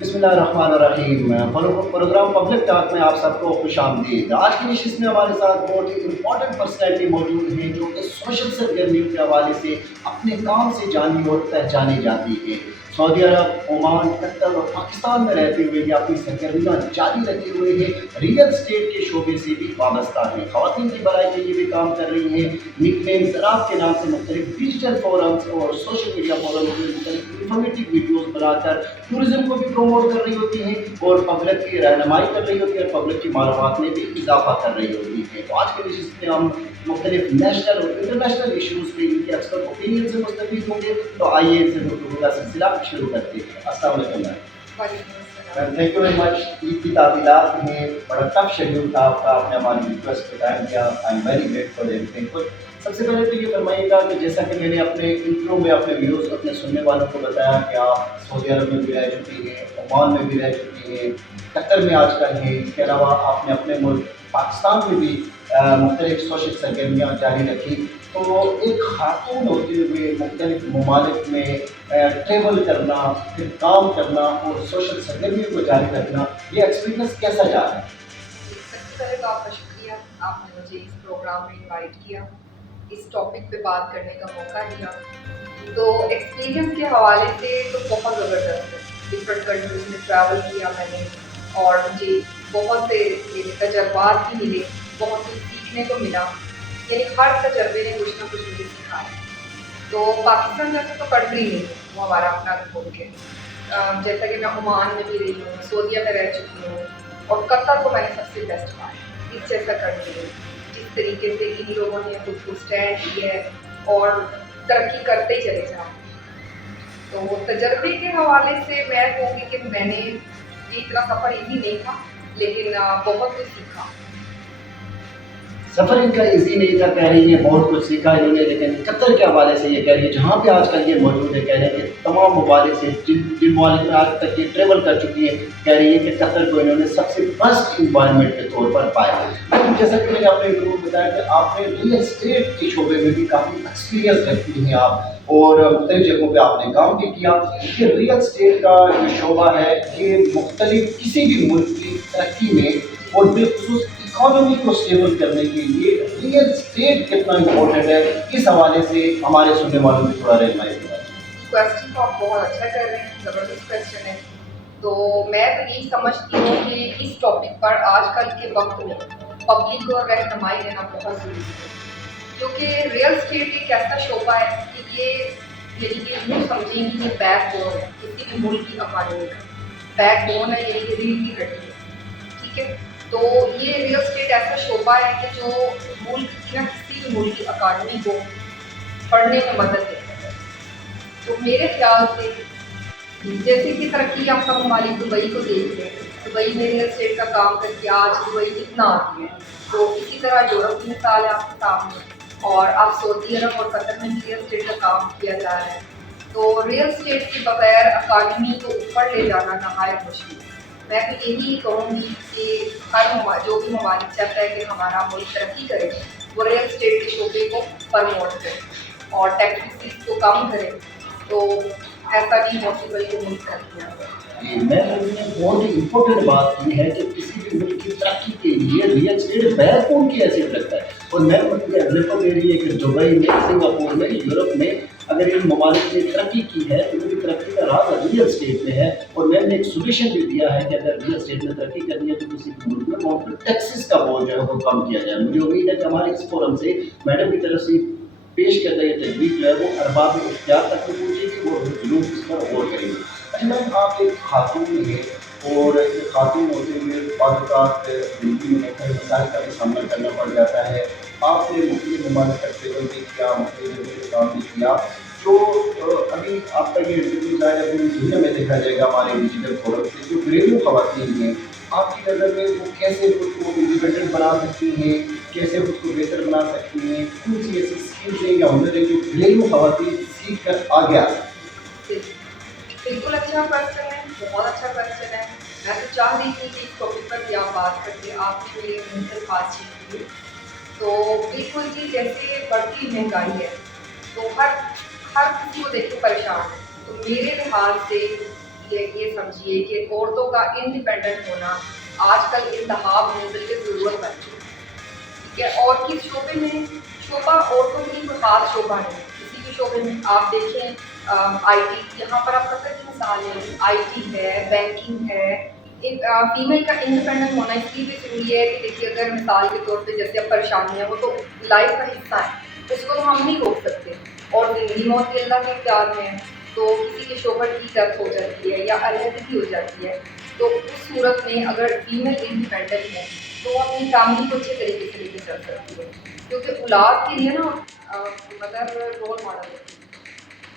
بسم اللہ الرحمن الرحیم۔ پروگرام پبلک ٹاک میں آپ سب کو خوش آمدید۔ آج کی نشست میں ہمارے ساتھ بہت ہی امپورٹنٹ پرسنالٹی موجود ہیں جو کہ سوشل سرگرمیوں کے حوالے سے اپنے کام سے جانی اور پہچانی جاتی ہے۔ سعودی عرب، عمان، قطر اور پاکستان میں رہتے ہوئے بھی اپنی سرگرمیاں جاری رکھے ہوئے ہیں، ریئل اسٹیٹ کے شعبے سے بھی وابستہ ہیں، خواتین کی بھلائی کے لیے بھی کام کر رہی ہیں۔ نک نیم زراعت کے نام سے مختلف ڈیجیٹل فورمز اور سوشل میڈیا فورمز میں مختلف انفارمیٹیو ویڈیوز بنا کر ٹورزم کو بھی پروموٹ کر رہی ہوتی ہیں اور پبلک کی رہنمائی کر رہی ہوتی ہے اور پبلک کی معلومات میں بھی اضافہ کر رہی ہوتی ہے۔ تو آج کے نشست میں ہم مختلف نیشنل اور انٹرنیشنل ایشوز پہ ان کے ایکسپرٹ اوپینین سے مستفید ہوں گے۔ تو آئیے ان سے گفتگو کا سلسلہ شروع کرتے ہیں۔ السلام علیکم ma'am. Thank you very much. Eid کی تعطیلات میں بڑا ٹف شیڈیول تھا آپ کا، آپ نے ہماری ریکویسٹ پہ ٹائم دیا، I am very grateful and thankful. سب سے پہلے تو یہ فرمائیے گا کہ جیسا کہ میں نے اپنے انٹرو میں اپنے ویوز اپنے سننے والوں کو بتایا کہ آپ سعودی عرب میں بھی رہ چکی ہیں، عمان میں بھی رہ چکی ہیں، قطر میں آج کل ہیں، اس کے علاوہ آپ نے اپنے ملک پاکستان میں بھی مختلف سوشل سرگرمیاں جاری رکھی۔ تو ایک خاتون ہوتے ہوئے مختلف ممالک میں ٹریول کرنا، پھر کام کرنا اور سوشل سرگرمیوں کو جاری رکھنا، یہ ایکسپیرینس کیسا جا رہا ہے؟ سب سے پہلے تو آپ کا شکریہ، آپ نے مجھے اس پروگرام میں انوائٹ کیا، اس ٹاپک پہ بات کرنے کا موقع دیا۔ تو ایکسپیرینس کے حوالے سے تو بہت زبردست ہے، ڈفرینٹ کنٹریز میں ٹریول کیا میں نے اور مجھے بہت سے تجربات بھی ملے، بہت کچھ سیکھنے کو ملا، یعنی ہر تجربے نے کچھ نہ کچھ مجھے سکھایا۔ تو پاکستان جیسا تو کنٹری نہیں ہے، وہ ہمارا اپنا ملک ہے۔ جیسا کہ میں عمان میں بھی رہی ہوں، سعودیہ میں رہ چکی ہوں، اور قطر کو میں نے سب سے بیسٹ پایا۔ اس جیسا کنٹری ہے جس طریقے سے ان لوگوں نے خود کو اسٹینڈ کیا ہے اور ترقی کرتے ہی چلے جائیں۔ تو تجربے کے حوالے سے میں کہوں گی کہ میں نے یہ اتنا سفر ایزی نہیں تھا، لیکن بہت کچھ سیکھا۔ سفر ان کا ایزی نہیں تھا کہہ رہی ہیں، بہت کچھ سیکھا انہوں نے، لیکن قطر کے حوالے سے یہ کہہ رہی ہے جہاں پہ آج کل یہ موجود ہے، کہہ رہے ہیں کہ تمام ممالک سے جن ممالک میں آج تک یہ ٹریول کر چکی ہے، کہہ رہی ہے کہ قطر کو انہوں نے سب سے بیسٹ انوائرمنٹ کے طور پر پایا ہے۔ لیکن جیسا کہ میں نے آپ نے ضرور بتایا کہ آپ نے ریئل اسٹیٹ کے شعبے میں بھی کافی ایکسپیرینس رکھتی ہیں آپ، اور مختلف جگہوں پہ آپ نے کام بھی کیا کہ ریئل اسٹیٹ کا جو شعبہ ہے یہ مختلف کسی بھی ملک کی ترقی میں اور بالخصوص اکانومی کو اسٹیبل کرنے کے لیے ریئل اسٹیٹ کتنا امپورٹنٹ ہے، اس حوالے سے ہمارے سننے والوں کو تھوڑا رہنمائی کریں۔ کویشچن تو آپ بہت اچھا کر رہے ہیں، زبردست کویشچن ہے۔ تو میں تو یہی سمجھتی ہوں کہ اس ٹاپک پر آج کل کے وقت میں پبلک کو رہنمائی دینا بہت ضروری ہے، کیونکہ ریئل اسٹیٹ ایک ایسا شعبہ ہے کہ یہ یعنی کہ یوں سمجھیں کہ یہ بیک بون ہے کسی بھی ملک کی اکانومی کا، بیک بون ہے یعنی کہ ریڑھ کی ہڈی ہے، ٹھیک ہے۔ تو یہ ریئل اسٹیٹ ایسا شعبہ ہے کہ جو ملک کی نہ کسی بھی ملک کی اکانومی کو بڑھنے میں مدد دیتا ہے۔ تو میرے خیال سے جیسے کہ ترقی یافتہ ممالک دبئی کو دیکھ لیں، دبئی میں ریئل اسٹیٹ کا کام کر کے آج دبئی کتنا آتی ہے، تو اسی طرح یورپ کی مثال ہے آپ کے سامنے، اور اب سعودی عرب اور قطر میں بھی ریئل اسٹیٹ کا کام کیا جا رہا ہے۔ تو ریئل اسٹیٹ کے بغیر اکانومی کو اوپر لے جانا نہایت مشکل ہے۔ میں تو یہی کہوں گی کہ جو بھی ممالک چاہتا ہے کہ ہمارا ملک ترقی کرے، وہ ریئل اسٹیٹ کے شعبے کو پروموٹ کرے اور ٹیکسیز کو کم کرے، تو ایسا بھی پاسبل کو ملک ترقی کرے۔ میں بہت ہی امپورٹنٹ بات کی ہے کہ کسی بھی ملک کی ترقی کے لیے ریئل اسٹیٹ بیک بون کی حیثیت رکھتا ہے، اور میں ایگزامپل دے رہی ہے کہ دبئی میں، سنگاپور میں، یورپ میں اگر ان ممالک نے ترقی کی ہے تو ان کی ترقی کا راز ریئل اسٹیٹ میں ہے، اور میں نے ایک سولوشن بھی دیا ہے کہ اگر ریئل اسٹیٹ میں ترقی کرنی ہے تو کسی بھی ملک میں وہاں پر ٹیکسز کا بوجھ جو ہے وہ کم کیا جائے۔ مجھے امید ہے کہ ہمارے اس فورم سے میڈم کی طرف سے پیش کردہ یہ تجویز جو ہے وہ ارباب اختیار تک بھی پہنچے گی، وہ ضرور اس پر غور کریں گے۔ میم آپ ایک خاتون ہیں، اور ایک خاتون ہوتے ہوئے بعض اوقات زندگی میں کئی مسائل کا بھی سامنا کرنا پڑ جاتا ہے۔ آپ نے مختلف ممالک کا ٹریول بھی کیا، مختلف جگہوں پہ کام بھی کیا، تو ابھی آپ کا یہ انٹرویو ظاہر ہے پوری دنیا میں دیکھا جائے گا ہمارے ڈیجیٹل فورم سے، جو گھریلو خواتین ہیں آپ کی نظر میں وہ کیسے خود کو انڈیپینڈنٹ بنا سکتی ہیں، کیسے خود کو بہتر بنا سکتی ہیں، کون سی ایسی اسکلز ہیں یا ہنر ہیں جو گھریلو خواتین سیکھ کر آگے آ سکتی ہیں؟ بالکل اچھا کویشچن ہے، بہت اچھا کویشچن ہے۔ میں تو چاہ رہی تھی کہ اس ٹاپک پر بھی آپ بات کر کے آپ نے میرے منہ سے بات چیت کی۔ تو بالکل جی، جیسے بڑھتی مہنگائی ہے تو ہر کسی کو دیکھ کے پریشان ہے، تو میرے لحاظ سے یہ سمجھیے کہ عورتوں کا انڈیپینڈنٹ ہونا آج کل انتخاب نہیں بلکہ ضرورت بن چکی ہے، ٹھیک ہے. اور کس شعبے میں؟ شعبہ عورتوں کے لیے کوئی خاص شعبہ نہیں، کسی بھی شعبے میں آپ دیکھیں. آئی ٹی، یہاں پر آپ کر کی مثال ہے، آئی ٹی ہے، بینکنگ ہے. فیمیل کا انڈیپینڈنٹ ہونا اس لیے بھی ضروری ہے کہ دیکھیے اگر مثال کے طور پہ جیسے اب پریشانی ہے وہ تو لائف کا حصہ ہے، اس کو تو ہم نہیں روک سکتے. اور زندگی موت کے اللہ کے اختیار میں ہے، تو کسی کے شوہر کی ڈیتھ ہو جاتی ہے یا علیحدگی ہو جاتی ہے، تو اس صورت میں اگر فیمیل انڈیپینڈنٹ ہے تو وہ اپنی فیملی کو اچھے طریقے سے لے کے چل سکتی ہے، کیونکہ اولاد کے لیے نا مدر رول ماڈل ہوتی ہے.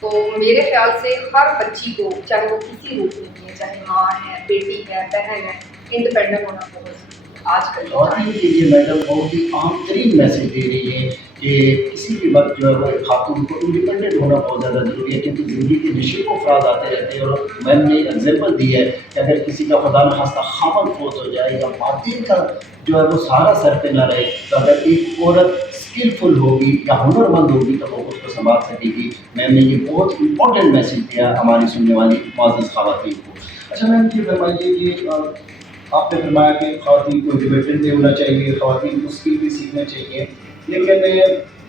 تو میرے خیال سے ہر بچی کو، چاہے وہ کسی روپ میں ہے، چاہے ماں ہے، بیٹی ہے، بہن ہے، انڈیپینڈنٹ ہونا بہت ضروری ہے آج کل کے خواتین ٹائم. کے لیے میڈم بہت ہی عام ترین میسج دے رہی ہے کہ کسی بھی وقت جو ہے وہ ایک خاتون کو انڈیپینڈنٹ ہونا بہت زیادہ ضروری ہے، کیونکہ زندگی کے نشیب و افراد آتے رہتے ہیں. اور میم نے ایگزامپل دی ہے کہ اگر کسی کا خدا نخواستہ خامد فوت ہو جائے یا خواتین کا جو ہے وہ سارا سر پہ نہ رہے، تو اگر ایک عورت اسکلفل ہوگی یا ہنر مند ہوگی تو وہ خود کو سنبھال سکے گی. میم نے یہ بہت امپورٹنٹ میسج دیا ہماری سننے والی معزز خواتین کو. اچھا میم یہ فرمائیے کہ آپ نے فرمایا کہ خواتین کو انڈیپینڈنٹ بھی ہونا چاہیے، خواتین کو اسکل بھی سیکھنا چاہیے، لیکن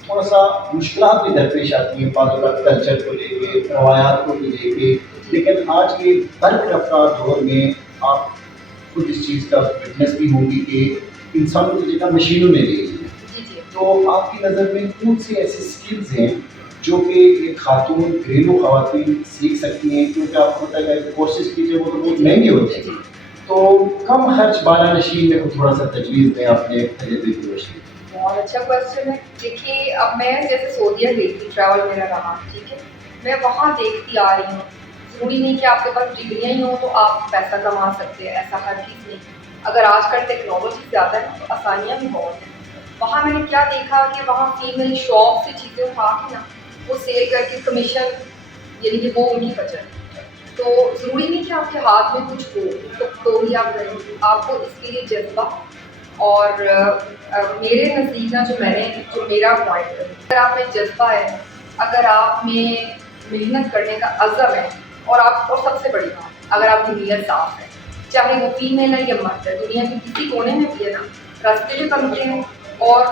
تھوڑا سا مشکلات بھی درپیش آتی ہیں بعض اوقات کلچر کو لے کے، روایات کو بھی لے کے. لیکن آج کے برق رفتار دور میں آپ خود اس چیز کا فٹنس بھی ہوگی کہ انسانوں کی جگہ مشینوں نے لے لی ہے. جی جی. تو آپ کی نظر میں کون سی ایسی اسکلز ہیں جو کہ ایک خاتون گھریلو خواتین سیکھ سکتی ہیں؟ کیونکہ آپ کو پتہ ہے کہ کورسز کیجیے وہ تو بہت مہنگے ہوتے ہیں، تو کم خرچ بالا نشین میں تھوڑا سا تجویز دیں اپنے تجربے کی روشنی. بہت اچھا کوشچن ہے. دیکھیے اب میں جیسے سعودیہ گئی تھی، ٹریول میرا رہا، ٹھیک ہے، میں وہاں دیکھتی آ رہی ہوں. ضروری نہیں کہ آپ کے پاس ڈگریاں ہی ہوں تو آپ پیسہ کما سکتے ہیں، ایسا ہر چیز نہیں. اگر آج کل ٹیکنالوجی زیادہ ہے تو آسانیاں بھی بہت ہیں. وہاں میں نے کیا دیکھا کہ وہاں فیمیل شاپ سے چیزیں اٹھا کے نا وہ سیل کر کے کمیشن، یعنی کہ وہ ان کی بچت ہے. تو ضروری نہیں کہ آپ کے ہاتھ میں کچھ ہو تو ہی آپ کریں. آپ کو اس کے لیے جذبہ اور میرے نزدیک نا جو میرا پوائنٹ ہے، اگر آپ میں جذبہ ہے، اگر آپ میں محنت کرنے کا عزم ہے، اور سب سے بڑی بات اگر آپ کی نیت صاف ہے، چاہے وہ فیمیل ہے یا مرد ہے، دنیا کے کسی کونے میں بھی ہے نا، راستے بھی بنتے ہیں اور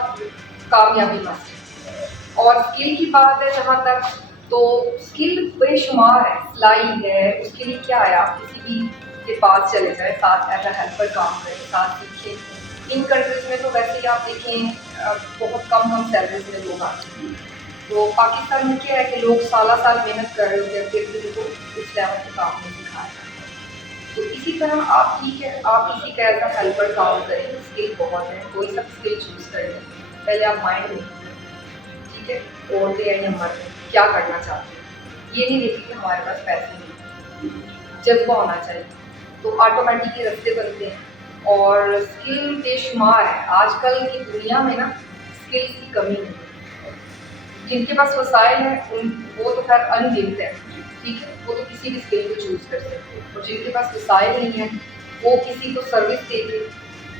کامیابی مست ہے. اور اسکل کی بات ہے جہاں تک، تو اسکل بے شمار ہے. سلائی ہے، اس کے لیے کیا ہے، آپ کسی بھی کے پاس چلے جائیں، ساتھ ایز اے ہیلپر کام کریں، ساتھ سیکھیں. ان کنٹریز میں تو ویسے ہی آپ دیکھیں بہت کم سیلریز میں لوگ آتے ہیں. تو پاکستان میں کیا ہے کہ لوگ سالہ سال محنت کر رہے ہوتے ہیں پھر بھی ان کو اس لیول کے کام نہیں سکھایا جاتا. تو اسی طرح آپ ٹھیک ہے، آپ کسی کا ایز اے ہیلپر کام کریں، اسکل بہت ہے، کوئی سب اسکل چوز کریں. پہلے آپ مائنڈ میں ٹھیک ہے، عورتیں ہیں یا مرد ہیں، کیا کرنا چاہتے ہیں. یہ نہیں دیکھیں کہ ہمارے پاس پیسے نہیں، جذبہ ہونا چاہیے، تو آٹومیٹکلی رستے بنتے ہیں. اور اسکل بے شمار ہے. آج کل کی دنیا میں نا اسکلس کی کمی نہیں ہے. جن کے پاس وسائل ہیں وہ تو خیر ان گنت ہے، ٹھیک ہے، وہ تو کسی بھی اسکل کو چوز کر سکتے ہیں. اور جن کے پاس وسائل نہیں ہیں وہ کسی کو سروس دے کے،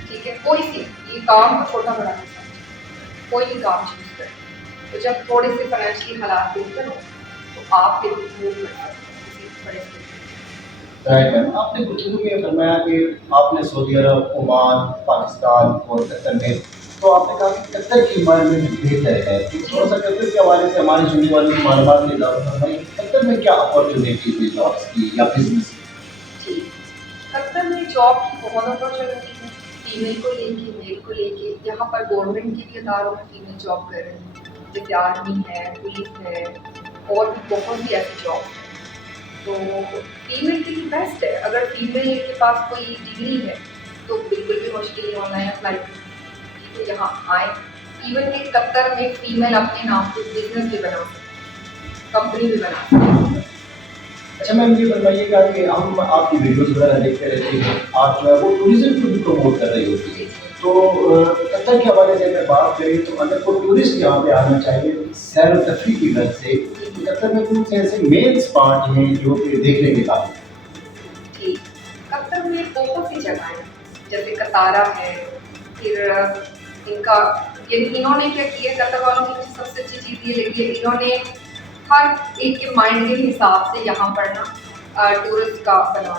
ٹھیک ہے، کوئی سی یہ کام کو چھوٹا بڑا نہیں سمجھے، کوئی بھی کام چوز کرے. تو جب تھوڑے سے فائنینشلی حالات بہتر ہو تو آپ پھر موو کر سکتے ہیں کسی بڑے اسکل. رائٹ میم، آپ نے گفتگو میں فرمایا کہ آپ نے سعودی عرب، عمان، پاکستان اور قطر میں، تو آپ نے کہا کہ قطر کی انوائرمنٹ بہتر ہے. تو تھوڑا سا قطر کے حوالے سے ہمارے سننے والے کی معلومات میں اضافہ فرمائیں کہ قطر میں کیا اپارچونیٹیز ہیں جابس کی یا بزنس کی؟ جی، قطر میں جاب کی بہت اپارچونیٹی ہے. فیمیل کو لے کے، میل کو لے کے، یہاں پر گورنمنٹ کے بھی اداروں میں فیمیل جاب کر رہے ہیں، جیسے آرمی ہے، پولیس ہے، اور بھی بہت سی ایسی جاب ہیں. تو فیمیل کے لیے بیسٹ ہے. اگر فیمیل کے پاس کوئی ڈگری ہے تو بالکل بھی مشکل نہیں آن لائن اپلائی کریں، یہاں آئیں. ایون کہ قطر میں فیمیل اپنے نام سے بزنس بھی بنا سکتی، کمپنی بھی بنا سکتی. اچھا میم یہ فرمائیے گا کہ ہم آپ کی ویڈیوز وغیرہ دیکھتے رہتے ہیں، آپ جو ہے وہ ٹوریزم کو بھی پروموٹ کر رہی ہوتی ہے. تو قطر کے حوالے سے اگر بات کریں تو اگر کوئی ٹورسٹ یہاں پہ آنا چاہیے سیر و تفریح کی غرض سے، تو قطر میں کون سے ایسے مین اسپاٹ ہیں جو کہ دیکھنے کے قابل ہیں؟ جی، قطر میں بہت سی جگہیں ہیں، جیسے قطارہ ہے. پھر ان کا یعنی انہوں نے کیا کیا، قطر والوں کی مجھے سب سے اچھی چیز یہ لگی ہے، انہوں نے ہر ایک کے مائنڈ کے حساب سے یہاں پر نا ٹورسٹ کا بنا.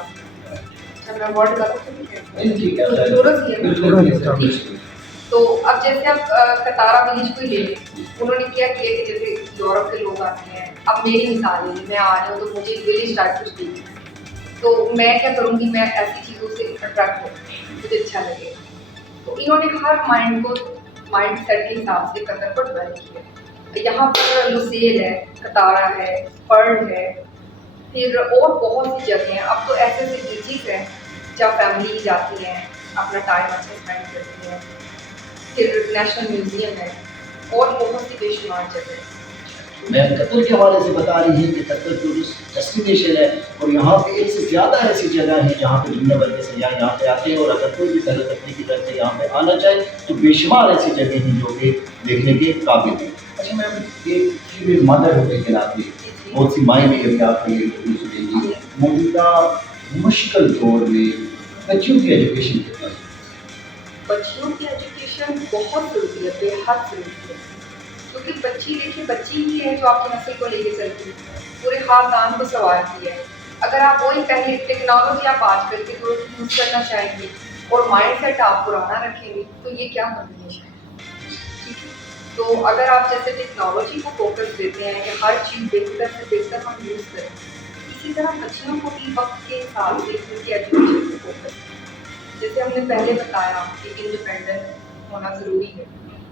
اچھا میں ورڈ زیادہ ٹھیک ہے نہیں ٹھیک ہے ضرورت ہی ہے نا. بالکل ٹھیک. تو اب جیسے آپ کتارا ولیج کو ہی لے لیں, انہوں نے کیا کیا کہ جیسے یورپ کے لوگ آتے ہیں, اب میری مثال ہے, میں آ رہی ہوں تو مجھے ولیج ٹائپ کچھ دیکھنا ہے, تو میں کیا کروں گی, میں ایسی چیزوں سے اٹریکٹ ہوں, مجھے اچھا لگے. تو انہوں نے ہر مائنڈ سیٹ کے حساب سے قطر کو ڈیولپ کیا. یہاں پر لوسیل ہے, کتارا ہے, پرل ہے, پھر اور بہت سی جگہیں ہیں. اب تو ایسے ایسے بیچز ہیں جہاں فیملی جاتی ہیں, اپنا ٹائم اچھا اسپینڈ کرتی ہیں. پھر نیشنل میوزیم ہے اور بہت سی بے شمار جگہ ہیں. میں قطر کے حوالے سے بتا رہی ہے کہ قطر ٹورسٹ ڈیسٹینیشن ہے اور یہاں پہ ایک سے زیادہ ایسی جگہ ہیں جہاں پہ دنیا بھر کے سیاح یہاں پہ آتے ہیں, اور اگر کوئی بھی سیر تفریح کی طرف سے یہاں پہ آنا چاہے تو بے شمار ایسی جگہیں ہیں جو کہ دیکھنے کے قابل ہیں. اچھا میم, ایک فیمیل مدر ہونے کے ناطے بہت سی مائیں بھی ابھی آپ کے لیے سنیں گی, موجودہ مشکل دور میں بچیوں کی ایجوکیشن کتنا ہے؟ بچیوں کی ایجوکیشن بہت ضروری ہے, بے حد ضروری ہے, کیونکہ بچی دیکھیے بچی ہی ہے جو آپ کی نسل کو لے کے چلتی ہے, پورے خاندان کو سنوارتی ہے. اگر آپ وہی پہلے ٹیکنالوجی آپ آج کل کے دور میں یوز کرنا چاہیں گے اور مائنڈ سیٹ آپ پرانا رکھیں گے تو یہ کیا کمبینیشن ہے. ٹھیک ہے, تو اگر آپ جیسے ٹیکنالوجی کو فوکس دیتے ہیں کہ ہر چیز بہتر سے بہتر ہم یوز کریں, اسی طرح بچیوں کو بھی وقت کے حساب سے ان کی ایجوکیشن کو فوکس کریں. جیسے ہم نے پہلے بتایا کہ انڈیپینڈنٹ ہونا ضروری ہے,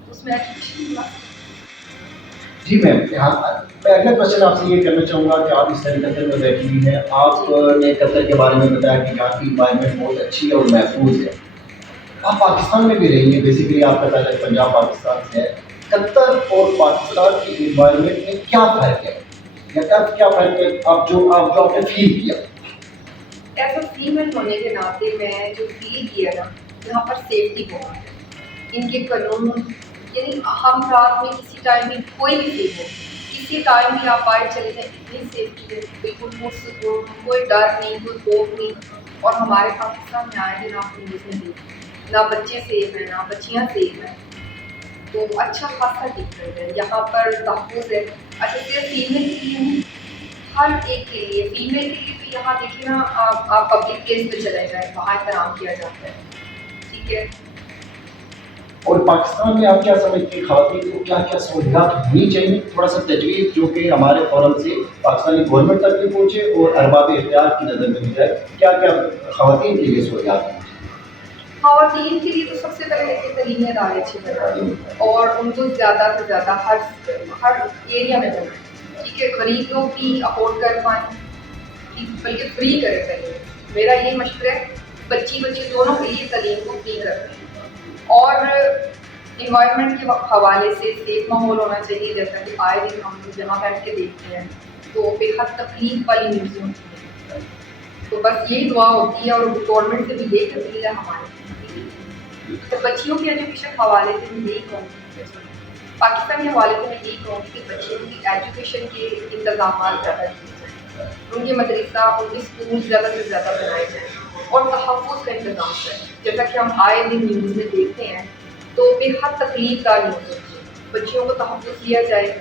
تو اس میں ایجوکیشن بھی. جی میم, میں اگلا کوشچن آپ سے یہ کرنا چاہوں گا کہ آپ اس طرح قطر میں بیٹھی ہوئی ہیں, آپ نے قطر کے بارے میں بتایا کہ یہاں کی انوائرمنٹ بہت اچھی ہے اور محفوظ ہے. آپ پاکستان میں بھی رہی ہیں, بیسیکلی آپ کا تعلق پنجاب پاکستان سے ہے. قطر اور پاکستان کی انوائرمنٹ میں کیا فرق ہے, یا کیا فرق ہے آپ جو آپ نے فیل کیا؟ ایز اے فیمیل ہونے کے ناطے میں جو فیل کیا نا, یہاں پر سیفٹی بہت ہے. ان کے قانون, یعنی ہم رات میں کسی ٹائم بھی کوئی بھی سیف ہو, کسی ٹائم بھی آپ باہر چلے جائیں, اتنی سیفٹی ہے, بالکل پرسکون, کوئی ڈر نہیں, کوئی خوف نہیں. اور ہمارے پاکستان میں آئے دن آپ نیوز میں دیکھیں, نہ بچے سیف ہیں نہ بچیاں سیف ہیں, تو اچھا خاصا ڈفرینٹ ہے. یہاں پر تحفظ ہے. اچھا صرف فیمیل کے لیے نہیں, ہر ایک کے لیے. فیمیل کے لیے تو یہاں دیکھیں نا, آپ پبلک پلیس پہ چلے جائیں, وہاں احترام کیا جاتا ہے. ٹھیک ہے. اور پاکستان میں آپ کیا سمجھتے ہیں خواتین کو کیا کیا سہولیات ہونی چاہیے, تھوڑا سا تجویز جو کہ ہمارے فورم سے پاکستانی گورنمنٹ تک بھی پہنچے اور ارباب اختیار کی نظر میں بھی جائے, کیا کیا خواتین کے لیے سہولیات ہونی چاہیے؟ خواتین کے لیے تو سب سے پہلے تعلیمی ادارے اچھے بنائیں اور ان کو زیادہ سے زیادہ ہر ایریا میں بنائیں. ٹھیک ہے, غریب لوگ بھی افورڈ کر پائیں, بلکہ فری کریں تعلیم. میرا یہ مشورہ ہے, بچے دونوں کے لیے تعلیم کو فری کر دیں. اور انوائرمنٹ کے حوالے سے سیف ماحول ہونا چاہیے, جیسا کہ آئے دن ہم لوگ جہاں بیٹھ کے دیکھتے ہیں تو بے حد تکلیف والی نیوز ہوتی ہے. تو بس یہی دعا ہوتی ہے, اور گورنمنٹ سے بھی یہی اپیل ہے ہماری. تو بچیوں کی ایجوکیشن حوالے سے میں یہی کہوں گی, پاکستان کے حوالے سے میں یہی کہوں گی کہ بچیوں کی ایجوکیشن کے انتظامات زیادہ کیے جائیں, ان کے مدرسہ, ان کے اسکول زیادہ سے زیادہ بنائے جائیں, اور تحفظ کا انتظام کریں. جیسا کہ ہم آئے دن نیوز میں دیکھتے ہیں تو بے حد تکلیف دار نیوز ہوتی ہے, بچیوں کو تحفظ دیا جائے.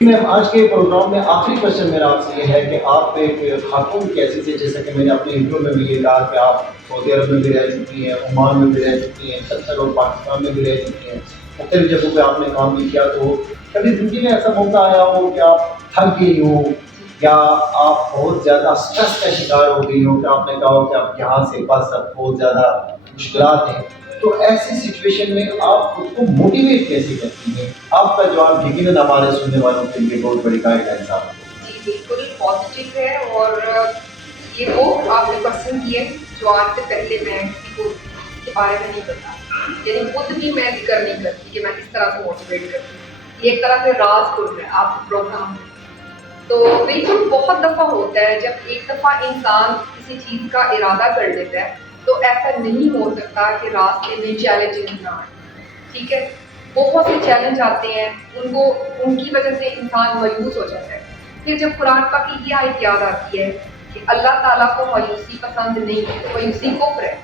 میم, آج کے پروگرام میں آخری کوشچن میرا آپ سے یہ ہے کہ آپ ایک خاتون کیسی تھے, جیسا کہ میں نے اپنے انٹرو میں بھی یہ کہا کہ آپ سعودی عرب میں بھی رہ چکی ہیں, عمان میں بھی رہ چکی ہیں, اکثر لوگ پاکستان میں بھی رہ چکی ہیں, مختلف جگہوں پہ آپ نے کام بھی کیا. تو کبھی زندگی میں ایسا موقع آیا ہو کہ آپ تھک گئی ہوں یا آپ بہت زیادہ اسٹریس کا شکار ہو گئی ہو کہ آپ نے کہا ہو کہ آپ یہاں سے بس اب بہت زیادہ مشکلات ہیں, تو ایسی سچویشن میں آپ خود کو موٹیویٹ کیسے کرتی ہیں؟ آپ کا جواب یقیناً ہمارے سننے والوں کے لیے بہت بڑی گائیڈ لائن صاحب. جی بالکل پازیٹیو ہے, اور یہ وہ آپ نے کوشچن کیے جو آج سے پہلے میں کسی کو کے بارے میں نہیں پتا, یعنی خود بھی میں ذکر نہیں کرتی کہ میں کس طرح سے موٹیویٹ کرتی ہوں. یہ ایک طرح سے راز کھل ہے آپ کے پروگرام میں. تو بالکل بہت دفعہ ہوتا ہے جب ایک دفعہ انسان کسی چیز کا ارادہ کر لیتا ہے تو ایسا نہیں ہو سکتا کہ راستے میں چیلنجز نہ آئیں. ٹھیک ہے, بہت سے چیلنج آتے ہیں, ان کی وجہ سے انسان مایوس ہو جاتا ہے. پھر جب قرآن پاک کی یہ آیت یاد آتی ہے کہ اللہ تعالیٰ کو مایوسی پسند نہیں ہے, مایوسی کفر ہے,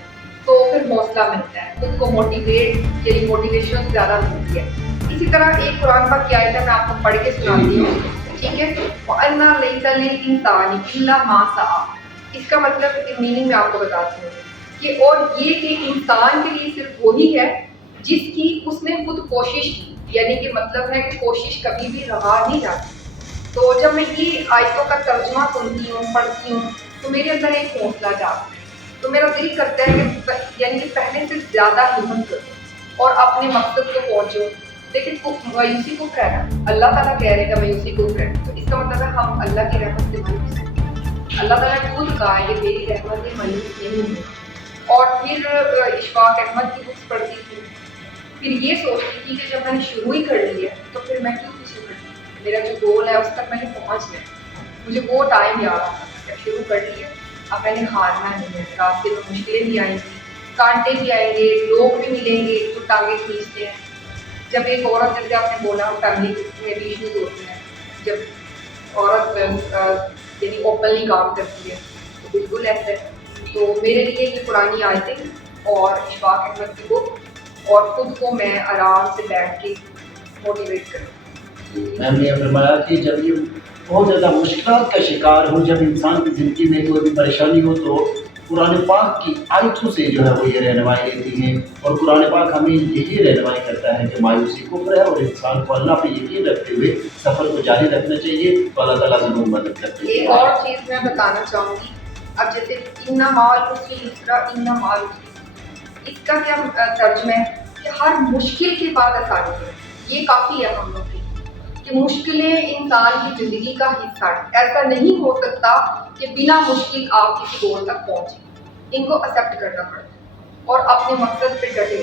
تو پھر حوصلہ ملتا ہے, خود کو موٹیویٹ یعنی موٹیویشن زیادہ ملتی ہے. اسی طرح ایک قرآن پاک کی آیت ہے, میں آپ کو پڑھ کے سناتی ہوں. ٹھیک ہے, وَأَنَّ لَيْسَ لِلْإِنسَانِ إِلَّا مَا سَعَىٰ, اس کا مطلب میننگ میں آپ کو بتاتی ہوں کہ اور یہ کہ انسان کے لیے صرف وہی ہے جس کی اس نے خود کوشش کی، یعنی کہ مطلب ہے کہ کوشش کبھی بھی رہا نہیں جاتی۔ تو جب میں یہ آیتوں کا ترجمہ سنتی ہوں، پڑھتی ہوں، تو میرے اندر ایک حوصلہ جاتا ہے، تو میرا دل کرتا ہے کہ یعنی کہ پہلے سے زیادہ ہمت کرو اور اپنے مقصد کو پہنچو۔ لیکن مایوسی کفر ہے نا، اللہ تعالیٰ کہہ رہے کہ مایوسی کفر ہے، تو اس کا مطلب ہے ہم اللہ کی رحمت سے مایوس ہیں۔ اللہ تعالیٰ نے خود کہا ہے کہ میری رحمت مایوس نہیں ہے۔ اور پھر اشفاق احمد کی بکس پڑھتی تھی، پھر یہ سوچتی تھی کہ جب میں نے شروع ہی کر لی ہے تو پھر میں کیوں پیچھے پڑتی، میرا جو گول ہے اس تک میں نے پہنچ گیا۔ مجھے وہ ٹائم یاد آتا تھا کہ شروع کر لی ہے، اب میں نے ہارنا نہیں ہے۔ راستے میں مشکلیں بھی آئیں گی، کانٹے بھی آئیں گے، لوگ بھی ملیں گے جو ٹانگیں کھینچتے ہیں۔ جب ایک عورت، جیسے آپ نے بولا فیملی میں بھی ایشوز ہوتے ہیں، جب عورت یعنی اوپنلی کام کرتی ہے تو بالکل ایسا ہے۔ تو میرے لیے یہ پرانی آیتیں اور اشفاق احمد کی بک، اور خود کو میں آرام سے بیٹھ کے موٹیویٹ کروں۔ میم نے فرمایا کہ جب یہ بہت زیادہ مشکلات کا شکار ہو، جب انسان کی زندگی میں کوئی بھی پریشانی ہو تو قرآن پاک کی آیتوں سے جو ہے وہ یہ رہنمائی لیتی ہیں، اور قرآن پاک ہمیں یہی رہنمائی کرتا ہے کہ مایوسی کفر ہے، اور انسان کو اللہ پہ یقین رکھتے ہوئے سفر کو جاری رکھنا چاہیے، تو اللہ تعالیٰ ضرور مدد کرتے ہیں۔ ایک اور چیز میں بتانا چاہوں گی، اب جیسے ان مال العسر یسرا، ان مال العسر، اس کا کیا ترجمہ ہے کہ ہر مشکل کے بعد آسانی ہے۔ یہ کافی ہے ہم لوگ کے کہ مشکلیں انسان کی زندگی کا حصہ ہے۔ ایسا نہیں ہو سکتا کہ بنا مشکل آپ کسی گول تک پہنچیں، ان کو ایکسیپٹ کرنا پڑتا ہے اور اپنے مقصد پہ ڈٹے،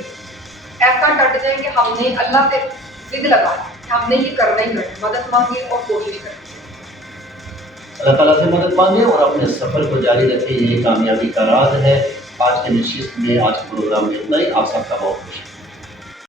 ایسا ڈٹ جائیں کہ ہم نے اللہ سے ضد لگا کہ ہم نے یہ کرنا ہی کرنا، مدد مانگے اور کوشش کریں۔ اللہ تعالیٰ سے مدد مانگے اور اپنے سفر کو جاری رکھیں، یہ کامیابی کا راز ہے۔ آج کے نشست میں، آج کے پروگرام میں اتنا ہی۔ آپ سب کا بہت خوش